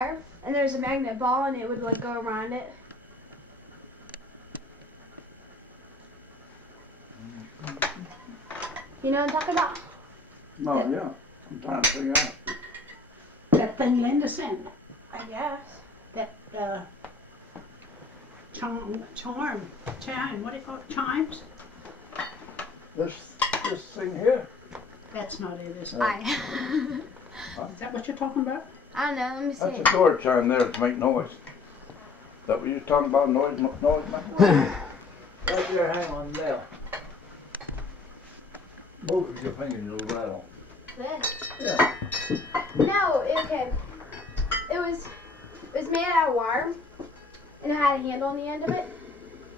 and there's a magnet ball, and it would like go around it. You know what I'm talking about? No, yeah. I'm trying to figure out. That thing Linda sent. I guess. That chime, what do you call it? Chimes? This thing here. That's not it, is it? Is that what you're talking about? I don't know. Let me see. That's a door chime there to make noise. Is that what you're talking about? Noise maker? Right there, hang on there. Both of your fingers will rattle. This? Yeah. No, okay. It was made out of wire, and it had a handle on the end of it.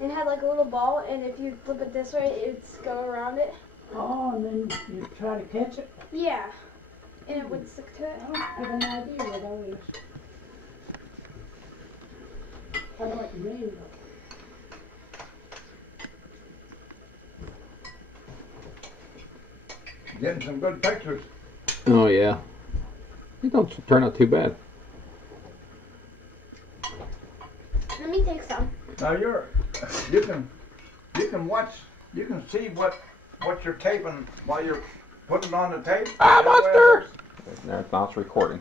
And it had like a little ball, and if you flip it this way, it would go around it. Oh, and then you try to catch it? Yeah, and it would stick to it. I have an idea what that is. Kind of like a rainbow. Getting some good pictures. Oh yeah. They don't turn out too bad. Let me take some. Now you can watch, you can see what you're taping while you're putting on the tape. Ah, monster! There, now it's recording.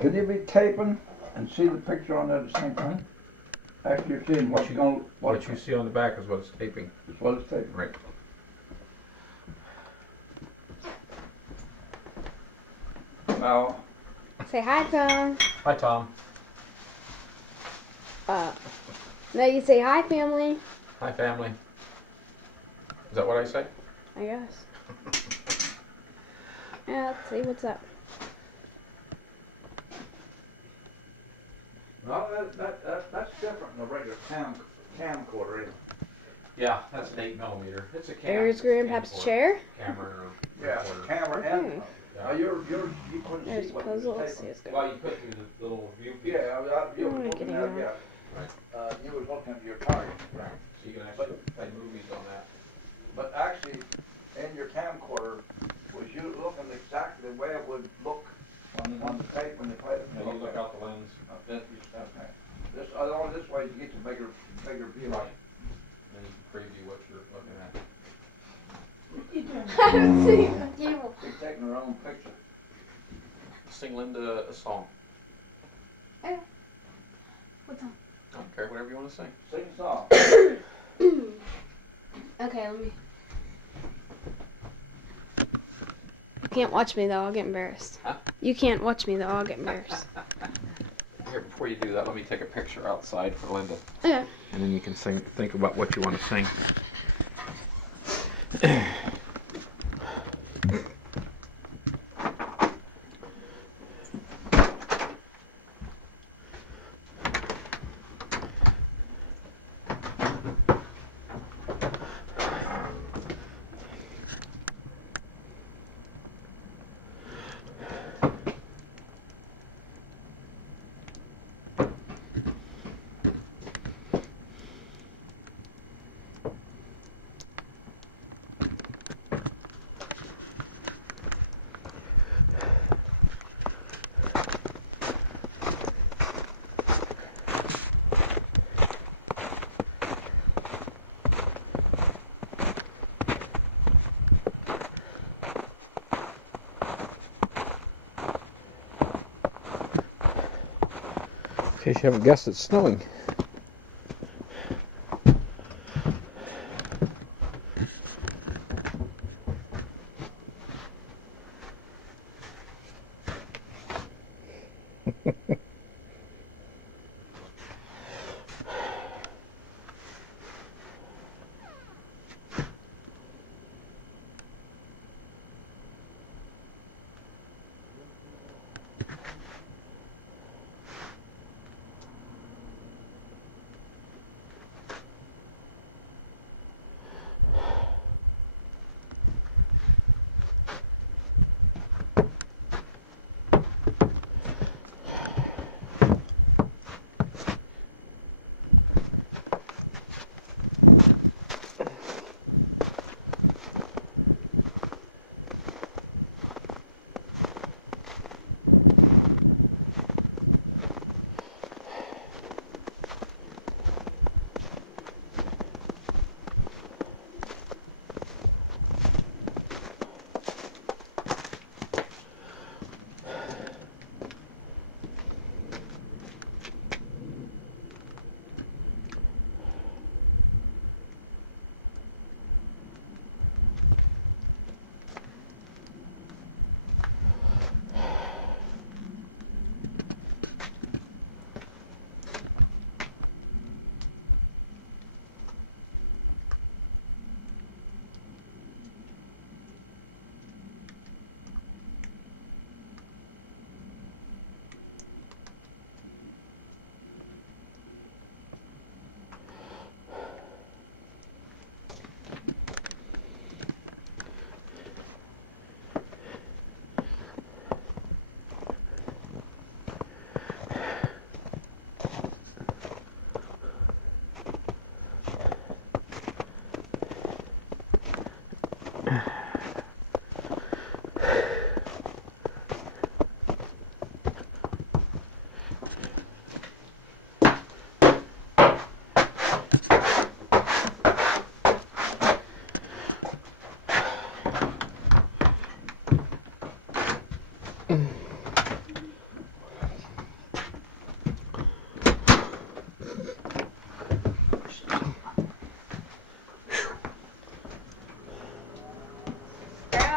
Can you be taping and see the picture on that at the same time? After you're seeing What you see on the back is what it's taping. Is what it's taping. Right. Now, Say hi, Tom. Hi, Tom. No, you say hi, family. Hi, family. Is that what I say? I guess. Yeah, let's see what's up. well, that's different than a regular camcorder, isn't it? Yeah, that's an 8mm. It's a There's Grandpa's chair. Camera. Yeah, camera and. You couldn't There's see what puzzle. was Let's see taping. what's Well, going you put through the little view. Yeah, you Oh, was I'm looking getting at that. you was looking at your target. Right. So you can actually play movies on that. But actually, in your camcorder, was you looking exactly the way it would look on the tape when you played it? You look out the lens. This way you get the bigger view. Right. And you preview what you're looking at. I haven't seen that cable. You're taking her own picture. Sing Linda a song. Okay. What's on? I don't care, whatever you want to sing. Sing a song. Okay, let me. You can't watch me though, I'll get embarrassed. Huh? You can't watch me though, I'll get embarrassed. Here, before you do that, let me take a picture outside for Linda. Yeah. And then you can think about what you want to sing. In case you haven't guessed, it's snowing.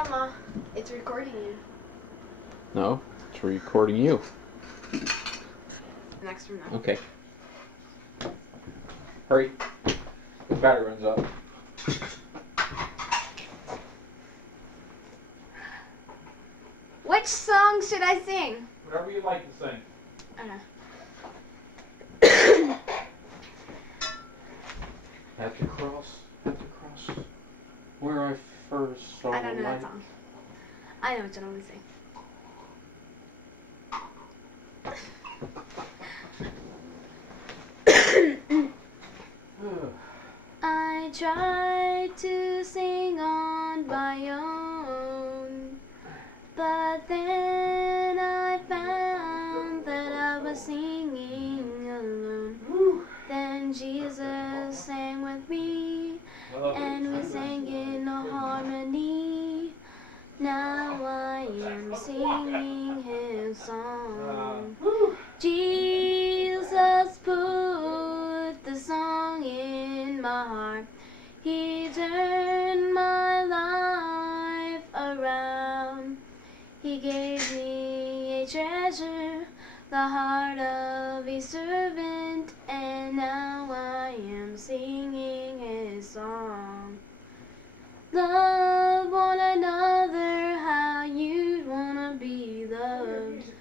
Mama. It's recording you. No, it's recording you. Next from now. Okay. Hurry. The battery runs up. Which song should I sing? Whatever you like to sing. I don't know. Have to cross where I first saw I don't know the that light. song. I know what you'll always sing. I tried to sing on my own, but then I found that I was singing alone. Then Jesus sang with me, and we sang in harmony. Now I am singing his song. Jesus put the song in my heart. He turned my life around. He gave me a treasure, the heart of a servant, and now I am singing his song. Love one another how you wanna be loved.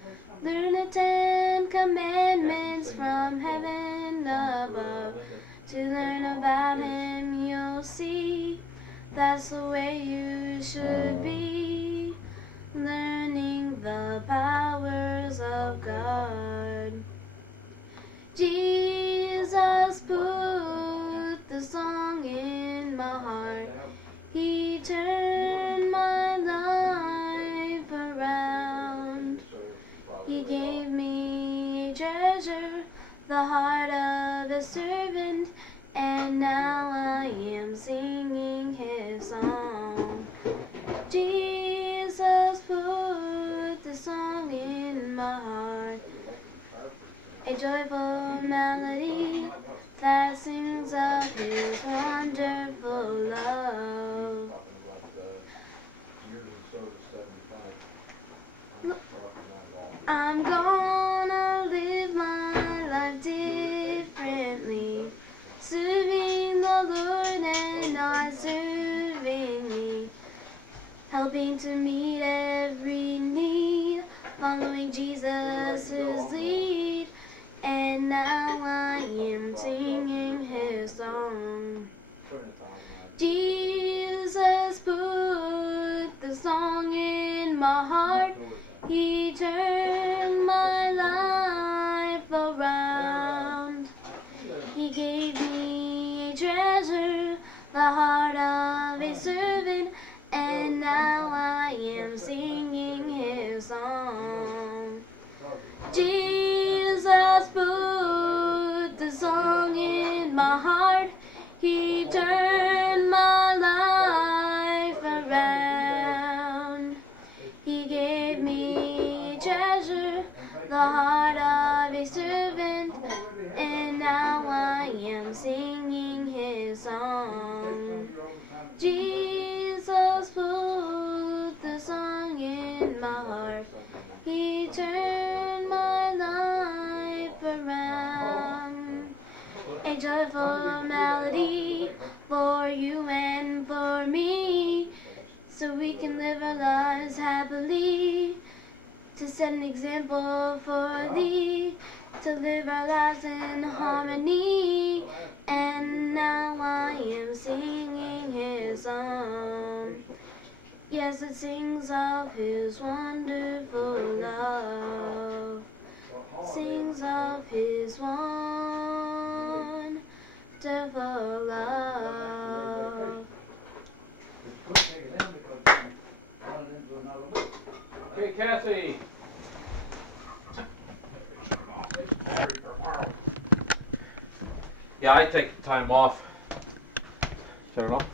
Learn the 10 Commandments from heaven above. To learn about him you'll see that's the way you should be. Learning the powers of God. Jesus put the song in my heart. He turned my life around. He gave me a treasure, the heart of a servant, and now I am singing his song. Jesus put the song in my heart, a joyful melody that sings of his wonderful love. I'm gonna live my life differently, serving the Lord and not serving me, helping to meet every need, following Jesus' lead, and now I am singing his song. Jesus put the song in my heart. He turned my life around. He gave me a treasure, the heart of a servant, and now I am singing his song. Jesus put the song in my heart. He turned my life around. He gave me a treasure, the heart of a servant, and now I am singing his song. Jesus put the song in my heart. He turned my life around. A joyful melody for you and for me, so we can live our lives happily, to set an example for thee, to live our lives in harmony. And now I am singing his song. Yes, it sings of his wonderful love, sings of his wonderful love. Hey, Cassie. Yeah, I take the time off. Shut it off.